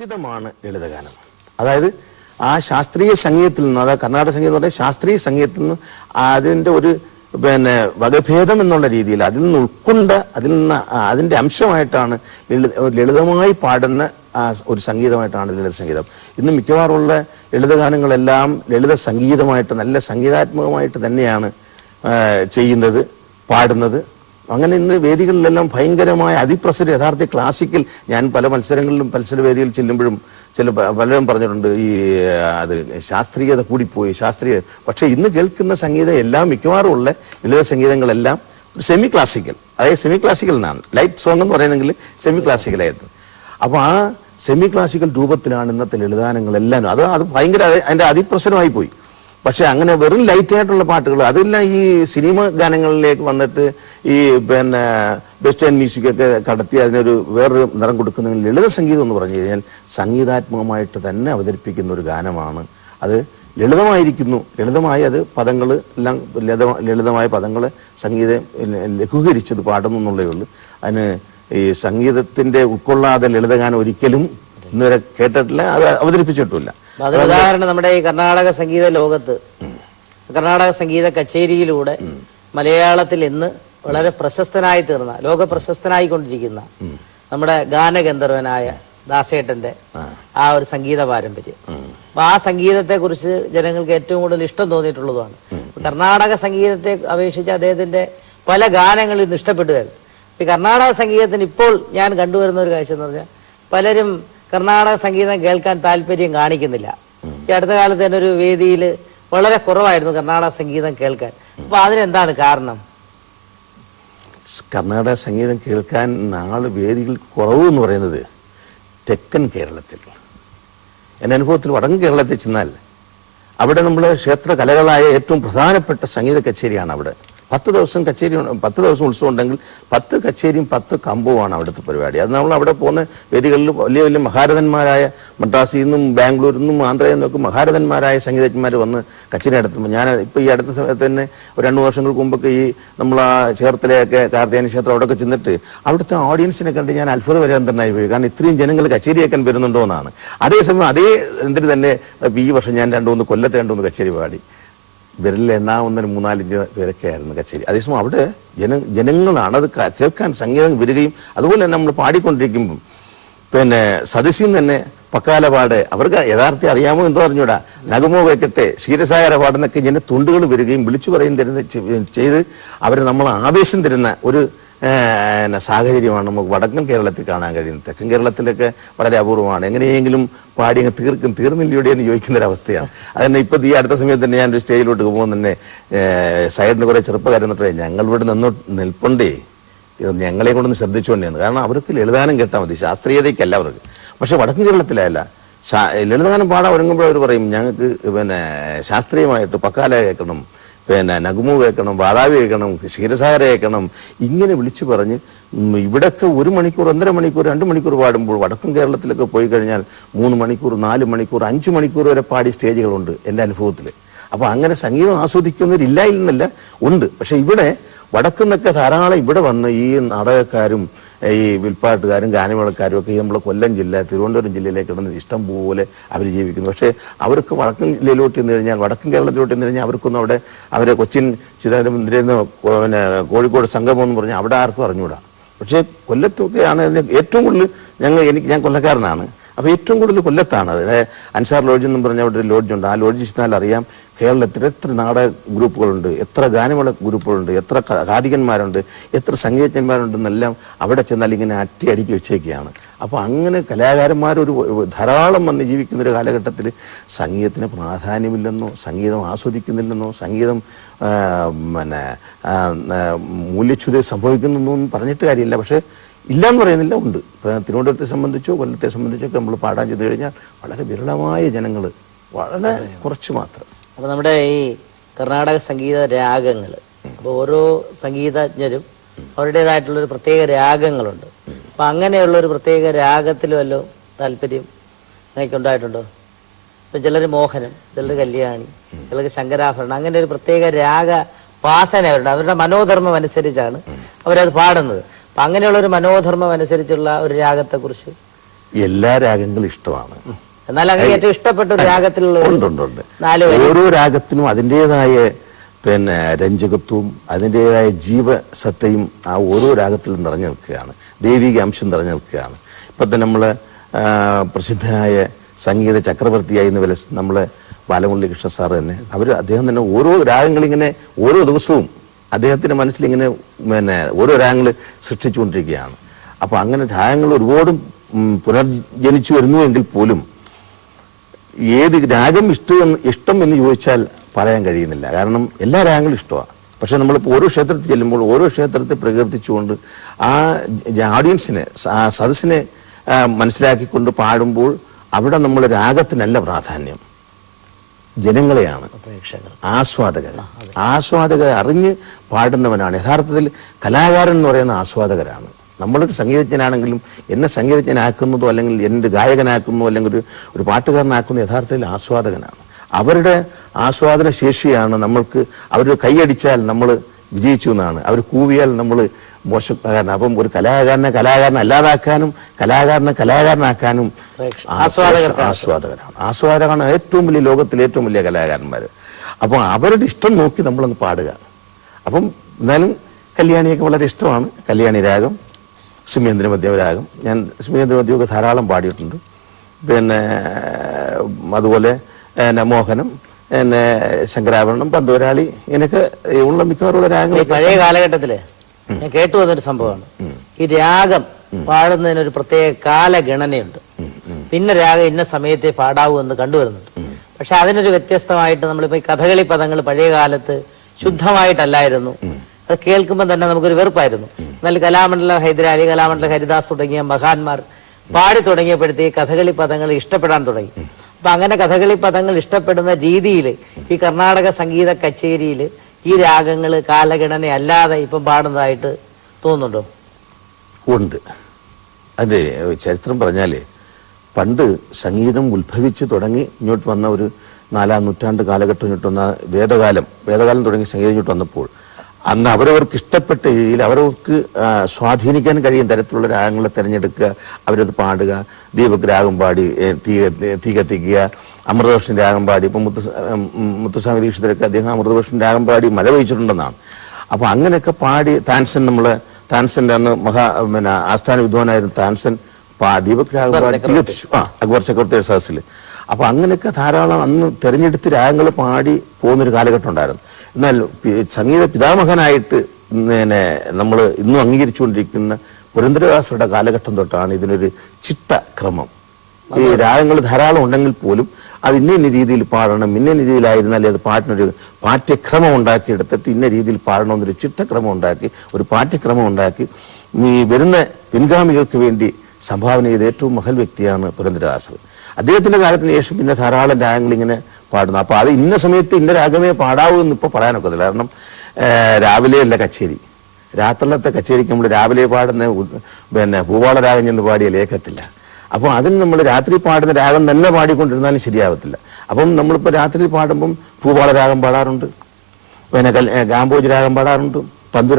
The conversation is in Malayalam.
അധിഷ്ഠിതമാണ് ലളിതഗാനം. അതായത് ആ ശാസ്ത്രീയ സംഗീതത്തിൽ നിന്ന്, അതായത് കർണാടക സംഗീതം എന്ന് പറഞ്ഞാൽ ശാസ്ത്രീയ സംഗീതത്തിൽ നിന്ന് അതിൻ്റെ ഒരു വകഭേദം എന്നുള്ള രീതിയിൽ അതിൽ നിന്ന് ഉൾക്കൊണ്ട അതിൻ്റെ അംശമായിട്ടാണ് ലളിതമായി പാടുന്ന ഒരു സംഗീതമായിട്ടാണ് ലളിത സംഗീതം. ഇന്ന് മിക്കവാറുമുള്ള ലളിതഗാനങ്ങളെല്ലാം ലളിത സംഗീതമായിട്ട് നല്ല സംഗീതാത്മകമായിട്ട് തന്നെയാണ് ചെയ്യുന്നത്, പാടുന്നത്. അങ്ങനെ ഇന്ന് വേദികളിലെല്ലാം ഭയങ്കരമായ അതിപ്രസരം. യഥാർത്ഥ ക്ലാസിക്കൽ, ഞാൻ പല മത്സരങ്ങളിലും വേദിയിൽ ചെല്ലുമ്പോഴും പലരും പറഞ്ഞിട്ടുണ്ട് അത് ശാസ്ത്രീയത കൂടിപ്പോയി, പക്ഷേ ഇന്ന് കേൾക്കുന്ന സംഗീതം എല്ലാം മിക്കവാറും ഉള്ള ലളിത സംഗീതങ്ങളെല്ലാം സെമി ക്ലാസിക്കൽ, അതായത് സെമി ക്ലാസിക്കൽ എന്നാണ്. ലൈറ്റ് സോങ് എന്ന് പറയുന്നെങ്കിൽ സെമി ക്ലാസിക്കലായിട്ട്. അപ്പോൾ ആ സെമി ക്ലാസിക്കൽ രൂപത്തിലാണ് ഇന്നത്തെ ലളിതഗാനങ്ങളെല്ലാം. അത് ഭയങ്കര അതിൻ്റെ അതിപ്രസരമായി പോയി. പക്ഷെ അങ്ങനെ വെറും ലൈറ്റായിട്ടുള്ള പാട്ടുകൾ അതെല്ലാം ഈ സിനിമ ഗാനങ്ങളിലേക്ക് വന്നിട്ട് ഈ വെസ്റ്റേൺ മ്യൂസിക്കൊക്കെ കടത്തി അതിനൊരു വേറൊരു നിറം കൊടുക്കുന്ന ലളിത സംഗീതം എന്ന് പറഞ്ഞു കഴിഞ്ഞാൽ സംഗീതാത്മകമായിട്ട് തന്നെ അവതരിപ്പിക്കുന്ന ഒരു ഗാനമാണ്. അത് ലളിതമായിരിക്കുന്നു, ലളിതമായി അത് പദങ്ങൾ എല്ലാം ലളിതമായ പദങ്ങൾ സംഗീതം ലഘൂകരിച്ചത് പാടുന്നു എന്നുള്ളേ ഉള്ളൂ. അതിന് ഈ സംഗീതത്തിന്റെ ഉൾക്കൊള്ളാതെ ലളിതഗാനം ഒരിക്കലും ഇന്നുവരെ കേട്ടിട്ടില്ല, അത് അവതരിപ്പിച്ചിട്ടില്ല. അതിന് ഉദാഹരണം നമ്മുടെ ഈ കർണാടക സംഗീത ലോകത്ത്, കർണാടക സംഗീത കച്ചേരിയിലൂടെ മലയാളത്തിൽ ഇന്ന് വളരെ പ്രശസ്തനായി തീർന്ന, ലോക പ്രശസ്തനായിക്കൊണ്ടിരിക്കുന്ന നമ്മുടെ ഗാനഗന്ധർവനായ ദാസേട്ടന്റെ ആ ഒരു സംഗീത പാരമ്പര്യം. അപ്പൊ ആ സംഗീതത്തെ കുറിച്ച് ജനങ്ങൾക്ക് ഏറ്റവും കൂടുതൽ ഇഷ്ടം തോന്നിയിട്ടുള്ളതാണ്. കർണാടക സംഗീതത്തെ അപേക്ഷിച്ച് അദ്ദേഹത്തിന്റെ പല ഗാനങ്ങളും ഇന്ന് ഇഷ്ടപ്പെട്ടു വരുന്നു. ഈ കർണാടക സംഗീതത്തിന് ഇപ്പോൾ ഞാൻ കണ്ടുവരുന്ന ഒരു കാഴ്ച എന്ന് പറഞ്ഞാൽ പലരും കർണാടക സംഗീതം കേൾക്കാൻ താല്പര്യം കാണിക്കുന്നില്ല. ഈ അടുത്ത കാലത്ത് തന്നെ ഒരു വേദിയിൽ വളരെ കുറവായിരുന്നു കർണാടക സംഗീതം കേൾക്കാൻ. അപ്പൊ അതിനെന്താണ് കാരണം? കർണാടക സംഗീതം കേൾക്കാൻ വേദികൾ കുറവ് എന്ന് പറയുന്നത് തെക്കൻ കേരളത്തിൽ, എൻ്റെ അനുഭവത്തിൽ വടക്കൻ കേരളത്തിൽ ചെന്നാൽ അവിടെ നമ്മൾ ക്ഷേത്ര കലകളായ ഏറ്റവും പ്രധാനപ്പെട്ട സംഗീത കച്ചേരിയാണ് അവിടെ. 10 ദിവസം കച്ചേരി, 10 ദിവസം ഉത്സവം ഉണ്ടെങ്കിൽ 10 കച്ചേരിയും 10 കമ്പവുമാണ് അവിടുത്തെ പരിപാടി. അത് നമ്മൾ അവിടെ പോകുന്ന വേദികളിൽ വലിയ വലിയ മഹാരഥന്മാരായ മദ്രാസിൽ നിന്നും ബാംഗ്ലൂരിൽ നിന്നും ആന്ധ്രയിൽ നിന്നൊക്കെ മഹാരഥന്മാരായ സംഗീതജ്ഞന്മാർ വന്ന് കച്ചേരി നടത്തുമ്പോൾ ഞാൻ ഇപ്പോൾ ഈ അടുത്ത സമയത്ത് തന്നെ ഒരു 2 വർഷങ്ങൾക്ക് മുമ്പൊക്കെ ഈ നമ്മൾ ആ ചേർത്തലയൊക്കെ കാർത്തിയാനി ക്ഷേത്രം അവിടെയൊക്കെ ചെന്നിട്ട് അവിടുത്തെ ഓഡിയൻസിനെ കണ്ട് ഞാൻ അത്ഭുതപരന്തരനായി പോയി. കാരണം ഇത്രയും ജനങ്ങൾ കച്ചേരി കേൾക്കാൻ വരുന്നുണ്ടോ എന്നാണ്. അതേസമയം അതേ എന്തിന് തന്നെ ഈ വർഷം ഞാൻ 2-3 കൊല്ലത്തെ 2-3 കച്ചേരി പാടി. വിരലിൽ എണ്ണാവുന്ന 3-4 പേരൊക്കെ ആയിരുന്നു കച്ചേരി. അതേസമയം അവിടെ ജനങ്ങളാണ് അത് കേൾക്കാൻ സംഗീതം വരികയും അതുപോലെ തന്നെ നമ്മൾ പാടിക്കൊണ്ടിരിക്കുമ്പം സദസ്സിൽ നിന്ന് തന്നെ പക്കാലപാട് അവർക്ക് യഥാർത്ഥം അറിയാമോ എന്തോ അറിഞ്ഞൂടാ, നഗമോ വെക്കട്ടെ, ക്ഷീരസാഗര പാടുന്നൊക്കെ ഇങ്ങനെ തുണ്ടുകൾ വരികയും വിളിച്ചു പറയും ചെയ്ത് അവർ നമ്മൾ ആവേശം തരുന്ന ഒരു സാഹചര്യമാണ് നമുക്ക് വടക്കൻ കേരളത്തിൽ കാണാൻ കഴിയുന്നത്. തെക്കൻ കേരളത്തിലൊക്കെ വളരെ അപൂർവമാണ്. എങ്ങനെയെങ്കിലും പാടി അങ്ങ് തീർന്നില്ലയുടെ എന്ന് ചോദിക്കുന്നൊരവസ്ഥയാണ്. അതന്നെ ഇപ്പോൾ ഈ അടുത്ത സമയത്ത് തന്നെ ഞാനൊരു സ്റ്റേജിലോട്ട് പോകുമ്പോൾ തന്നെ സൈഡിന് കുറേ ചെറുപ്പക്കാരെന്നിട്ട് ഞങ്ങളിവിടെ നിൽപ്പണ്ടേ, ഇത് ഞങ്ങളെ കൊണ്ടൊന്ന് ശ്രദ്ധിച്ചുകൊണ്ടേന്ന്. കാരണം അവർക്ക് ലളിതഗാനം കേട്ടാൽ മതി, ശാസ്ത്രീയതയ്ക്കല്ല അവർക്ക്. പക്ഷെ വടക്കൻ കേരളത്തിലല്ല, ലളിതഗാനം പാടാൻ ഒരുങ്ങുമ്പോൾ അവർ പറയും ഞങ്ങൾക്ക് ശാസ്ത്രീയമായിട്ട് പക്കാല കേൾക്കണം, നഗമു കേൾക്കണം, വാതാവി കേൾക്കണം, ക്ഷീരസാഗര കേൾക്കണം, ഇങ്ങനെ വിളിച്ചു പറഞ്ഞ് ഇവിടെയൊക്കെ 1 മണിക്കൂർ, 1.5 മണിക്കൂർ, 2 മണിക്കൂർ പാടുമ്പോൾ വടക്കൻ കേരളത്തിലൊക്കെ പോയി കഴിഞ്ഞാൽ 3 മണിക്കൂർ, 4 മണിക്കൂർ, 5 മണിക്കൂർ വരെ പാടിയ സ്റ്റേജുകളുണ്ട് എൻ്റെ അനുഭവത്തിൽ. അപ്പോൾ അങ്ങനെ സംഗീതം ആസ്വദിക്കുന്നവരില്ല എന്നല്ല, ഉണ്ട്. പക്ഷെ ഇവിടെ വടക്കുന്നൊക്കെ ധാരാളം ഇവിടെ വന്ന് ഈ നാടകക്കാരും ഈ വിൽപ്പാട്ടുകാരും ഗാനമേളക്കാരും ഒക്കെ നമ്മുടെ കൊല്ലം ജില്ല, തിരുവനന്തപുരം ജില്ലയിലേക്ക് കിടന്ന് ഇഷ്ടം പോലെ അവർ ജീവിക്കുന്നു. പക്ഷേ അവർക്ക് വടക്കൻ ജില്ലയിലോട്ട് ചെന്ന് കഴിഞ്ഞാൽ, വടക്കൻ കേരളത്തിലോട്ട് ചെന്ന് കഴിഞ്ഞാൽ അവർക്കൊന്നും അവിടെ അവരെ കൊച്ചിൻ ചിദാനന്ദ കോഴിക്കോട് സംഗമം എന്ന് പറഞ്ഞാൽ അവിടെ ആർക്കും അറിഞ്ഞൂടാ. പക്ഷേ കൊല്ലത്തൊക്കെയാണ് ഏറ്റവും കൂടുതൽ ഞാൻ കൊല്ലക്കാരനാണ്. അപ്പോൾ ഏറ്റവും കൂടുതൽ കൊല്ലത്താണ്. അൻസാർ ലോഡ്ജ് എന്നും പറഞ്ഞ അവിടെ ഒരു ലോഡ്ജുണ്ട്. ആ ലോഡ്ജ് ചെന്നാൽ അറിയാം കേരളത്തിൽ എത്ര നാടക ഗ്രൂപ്പുകളുണ്ട്, എത്ര ഗാനമേള ഗ്രൂപ്പുകളുണ്ട്, എത്ര ഗാതികന്മാരുണ്ട്, എത്ര സംഗീതജ്ഞന്മാരുണ്ടെന്നെല്ലാം അവിടെ ചെന്നാൽ ഇങ്ങനെ അടുക്കി വെച്ചേക്കുകയാണ്. അപ്പോൾ അങ്ങനെ കലാകാരന്മാരൊരു ധാരാളം വന്ന് ജീവിക്കുന്നൊരു കാലഘട്ടത്തിൽ സംഗീതത്തിന് പ്രാധാന്യമില്ലെന്നോ, സംഗീതം ആസ്വദിക്കുന്നില്ലെന്നോ, സംഗീതം മൂല്യച്യുതി സംഭവിക്കുന്നൊന്നും പറഞ്ഞിട്ട് കാര്യമില്ല. പക്ഷേ ഇല്ലയെന്ന് പറയുന്നില്ല, ഉണ്ട്. തിരുവനന്തപുരത്തെ സംബന്ധിച്ചോ കൊല്ലത്തെ സംബന്ധിച്ചൊക്കെ നമ്മൾ പാടാൻ ചെയ്തു കഴിഞ്ഞാൽ വളരെ വിരളമായ ജനങ്ങൾ, വളരെ കുറച്ച് മാത്രം. അപ്പോൾ നമ്മുടെ ഈ കർണാടക സംഗീത രാഗങ്ങൾ, അപ്പോൾ ഓരോ സംഗീതജ്ഞരും അവരുടേതായിട്ടുള്ളൊരു പ്രത്യേക രാഗങ്ങളുണ്ട്. അപ്പം അങ്ങനെയുള്ളൊരു പ്രത്യേക രാഗത്തിൽ വല്ലോ താല്പര്യം എനിക്ക് ഉണ്ടായിട്ടുണ്ടോ? ഇപ്പം ചിലർ മോഹനം, ചിലർ കല്യാണി, ചിലർക്ക് ശങ്കരാഭരണം, അങ്ങനെ ഒരു പ്രത്യേക രാഗ വാസന അവരുടെ മനോധർമ്മം അനുസരിച്ചാണ് അവരത് പാടുന്നത്. അപ്പം അങ്ങനെയുള്ള ഒരു മനോധർമ്മം അനുസരിച്ചുള്ള ഒരു രാഗത്തെക്കുറിച്ച് എല്ലാ രാഗങ്ങളും ഇഷ്ടമാണ്. എന്നാൽ അങ്ങനെ ഏറ്റവും ഇഷ്ടപ്പെട്ട ഒരു രാഗത്തിലുള്ള ഉണ്ട്. ഓരോ രാഗത്തിനും അതിൻ്റെതായ രഞ്ജകത്വവും അതിൻ്റെതായ ജീവസത്തയും ആ ഓരോ രാഗത്തിലും നിറഞ്ഞു നിൽക്കുകയാണ്, ദൈവിക അംശം നിറഞ്ഞു നിൽക്കുകയാണ്. ഇപ്പം തന്നെ നമ്മൾ പ്രസിദ്ധനായ സംഗീത ചക്രവർത്തിയായി എന്ന് നമ്മളെ ബാലമുരളീകൃഷ്ണ സാറ് തന്നെ അദ്ദേഹം തന്നെ ഓരോ രാഗങ്ങളിങ്ങനെ ഓരോ ദിവസവും അദ്ദേഹത്തിന്റെ മനസ്സിലിങ്ങനെ ഓരോ രാഗങ്ങൾ സൃഷ്ടിച്ചുകൊണ്ടിരിക്കുകയാണ്. അപ്പോൾ അങ്ങനെ രാഗങ്ങൾ ഒരുപാടും പുനർജനിച്ചു വരുന്നുവെങ്കിൽ പോലും ഏത് രാഗം ഇഷ്ടം എന്ന് ചോദിച്ചാൽ പറയാൻ കഴിയുന്നില്ല. കാരണം എല്ലാ രാഗങ്ങളും ഇഷ്ടമാണ്. പക്ഷെ നമ്മളിപ്പോൾ ഓരോ ക്ഷേത്രത്തിൽ ചെല്ലുമ്പോൾ ഓരോ ക്ഷേത്രത്തെ പ്രകീർത്തിച്ചുകൊണ്ട് ആ ഓഡിയൻസിനെ ആ സദസ്സിനെ മനസ്സിലാക്കിക്കൊണ്ട് പാടുമ്പോൾ അവിടെ നമ്മൾ രാഗത്തിനല്ല പ്രാധാന്യം, ജനങ്ങളെയാണ്, ആസ്വാദകർ അറിഞ്ഞ് പാടുന്നവനാണ്. യഥാർത്ഥത്തിൽ കലാകാരൻ എന്ന് പറയുന്ന ആസ്വാദകരാണ്. നമ്മളൊരു സംഗീതജ്ഞനാണെങ്കിലും എന്നെ സംഗീതജ്ഞനാക്കുന്നതോ അല്ലെങ്കിൽ എൻ്റെ ഗായകനാക്കുന്നതോ അല്ലെങ്കിൽ ഒരു പാട്ടുകാരനാക്കുന്നതോ യഥാർത്ഥത്തിൽ ആസ്വാദകനാണ്. അവരുടെ ആസ്വാദന ശേഷിയാണ് നമ്മൾക്ക്. അവർ കൈയടിച്ചാൽ നമ്മൾ വിജയിച്ചു എന്നാണ്, അവർ കൂവിയാൽ നമ്മൾ മോശക്കാരൻ. അപ്പം ഒരു കലാകാരനെ അല്ലാതാക്കാനും കലാകാരനാക്കാനും ആസ്വാദകരാണ് ഏറ്റവും വലിയ ലോകത്തിലെ ഏറ്റവും വലിയ കലാകാരന്മാർ. അപ്പം അവരുടെ ഇഷ്ടം നോക്കി നമ്മളങ്ങ് പാടുക. അപ്പം എന്നാലും കല്യാണിയൊക്കെ വളരെ ഇഷ്ടമാണ്. കല്യാണി രാഗം, സിമേന്ദ്ര മധ്യം രാഗം, ഞാൻ സിമേന്ദ്ര മധ്യമൊക്കെ ധാരാളം പാടിയിട്ടുണ്ട്. അതുപോലെ മോഹനം, ശങ്കരാഭരണം, പന്തോരാളി, ഇങ്ങനെയൊക്കെ ഉള്ള മിക്കവാറുള്ള രാഗങ്ങൾ പഴയ കാലഘട്ടത്തില് ഞാൻ കേട്ടു വന്നൊരു സംഭവമാണ്. ഈ രാഗം പാടുന്നതിനൊരു പ്രത്യേക കാലഗണനയുണ്ട്. പിന്നെ രാഗം ഇന്ന സമയത്തെ പാടാവൂ എന്ന് കണ്ടുവരുന്നുണ്ട്. പക്ഷെ അതിനൊരു വ്യത്യസ്തമായിട്ട് നമ്മളിപ്പോ ഈ കഥകളി പദങ്ങൾ പഴയ കാലത്ത് ശുദ്ധമായിട്ടല്ലായിരുന്നു. അത് കേൾക്കുമ്പോൾ തന്നെ നമുക്കൊരു വെറുപ്പായിരുന്നു. എന്നാൽ കലാമണ്ഡലം ഹൈദരാലി, കലാമണ്ഡലം ഹരിദാസ് തുടങ്ങിയ മഹാന്മാർ പാടി തുടങ്ങിയപ്പോഴത്തേക്ക് കഥകളി പദങ്ങൾ ഇഷ്ടപ്പെടാൻ തുടങ്ങി. അപ്പൊ അങ്ങനെ കഥകളി പദങ്ങൾ ഇഷ്ടപ്പെടുന്ന രീതിയിൽ ഈ കർണാടക സംഗീത കച്ചേരിയിൽ ഈ രാഗങ്ങൾ കാലഗണന അല്ലാതെ ഇപ്പം പാടുന്നതായിട്ട് തോന്നുന്നുണ്ടോ? ഉണ്ട്. അതിൻ്റെ ചരിത്രം പറഞ്ഞാൽ പണ്ട് സംഗീതം ഉത്ഭവിച്ച് തുടങ്ങി ഇങ്ങോട്ട് വന്ന ഒരു 4-ാം നൂറ്റാണ്ട് കാലഘട്ടം ഇങ്ങോട്ട് വന്ന വേദകാലം തുടങ്ങി സംഗീതം ഇങ്ങോട്ട് വന്നപ്പോൾ അന്ന് അവരവർക്ക് ഇഷ്ടപ്പെട്ട രീതിയിൽ അവരവർക്ക് സ്വാധീനിക്കാൻ കഴിയുന്ന തരത്തിലുള്ള രാഗങ്ങളെ തിരഞ്ഞെടുക്കുക, അവരത് പാടുക. ദീപക് രാഗം പാടി തീ കത്തിക്കുക, അമൃതവർഷൻ രാഗം പാടി. ഇപ്പം മുത്തുസ്വാമി ദീക്ഷിതരൊക്കെ അദ്ദേഹം അമൃതവർഷൻ രാഗം പാടി മഴ പെയ്ച്ചിട്ടുണ്ടെന്നാണ്. അപ്പോൾ അങ്ങനെയൊക്കെ പാടി താൻസന്റെ അന്ന് ആസ്ഥാന വിദ്വാനായിരുന്ന താൻസൻ ദീപക് രാഗം പാടി തികച്ചു അക്ബർ ചക്രവർത്തിയുടെ സദസ്സിൽ. അപ്പോൾ അങ്ങനെയൊക്കെ ധാരാളം അന്ന് തിരഞ്ഞെടുത്ത് രാഗങ്ങൾ പാടി പോകുന്നൊരു കാലഘട്ടം ഉണ്ടായിരുന്നു. എന്നാൽ സംഗീത പിതാമഹനായിട്ട് നമ്മൾ ഇന്നും അംഗീകരിച്ചുകൊണ്ടിരിക്കുന്ന പുരന്ദരദാസരുടെ കാലഘട്ടം തൊട്ടാണ് ഇതിനൊരു ചിട്ടക്രമം. ഈ രാഗങ്ങൾ ധാരാളം ഉണ്ടെങ്കിൽ പോലും അത് ഇന്ന രീതിയിൽ പാടണം, ഇന്ന രീതിയിലായിരുന്നാലേ അത് പാട്ടിനൊരു പാഠ്യക്രമം ഉണ്ടാക്കിയെടുത്തിട്ട് ഇന്ന രീതിയിൽ പാടണമെന്നൊരു ചിട്ടക്രമം ഉണ്ടാക്കി, ഒരു പാഠ്യക്രമം ഉണ്ടാക്കി ഈ വരുന്ന പിൻഗാമികൾക്ക് വേണ്ടി സംഭാവന ചെയ്ത ഏറ്റവും മഹൽ വ്യക്തിയാണ് പുരന്ദരദാസർ. അദ്ദേഹത്തിന്റെ കാലത്തിന് ശേഷം പിന്നെ ധാരാളം രാഗങ്ങൾ ഇങ്ങനെ പാടുന്നു. അപ്പൊ അത് ഇന്ന സമയത്ത് ഇന്ന രാഗമേ പാടാവൂ എന്ന് ഇപ്പൊ പറയാനൊക്കത്തില്ല. കാരണം രാവിലെയല്ല കച്ചേരി, രാത്രിലത്തെ കച്ചേരിക്ക് നമ്മൾ രാവിലെ പാടുന്ന ഭൂപാള രാഗം ചെന്ന് പാടിയ ലേഖത്തില്ല. അപ്പോൾ അതിന് നമ്മൾ രാത്രി പാടുന്ന രാഗം തന്നെ പാടിക്കൊണ്ടിരുന്നാലും ശരിയാവത്തില്ല. അപ്പം നമ്മളിപ്പോൾ രാത്രി പാടുമ്പം ഭൂപാള രാഗം പാടാറുണ്ട്, ഗാംഭോജ് രാഗം പാടാറുണ്ട്, പന്തുരാ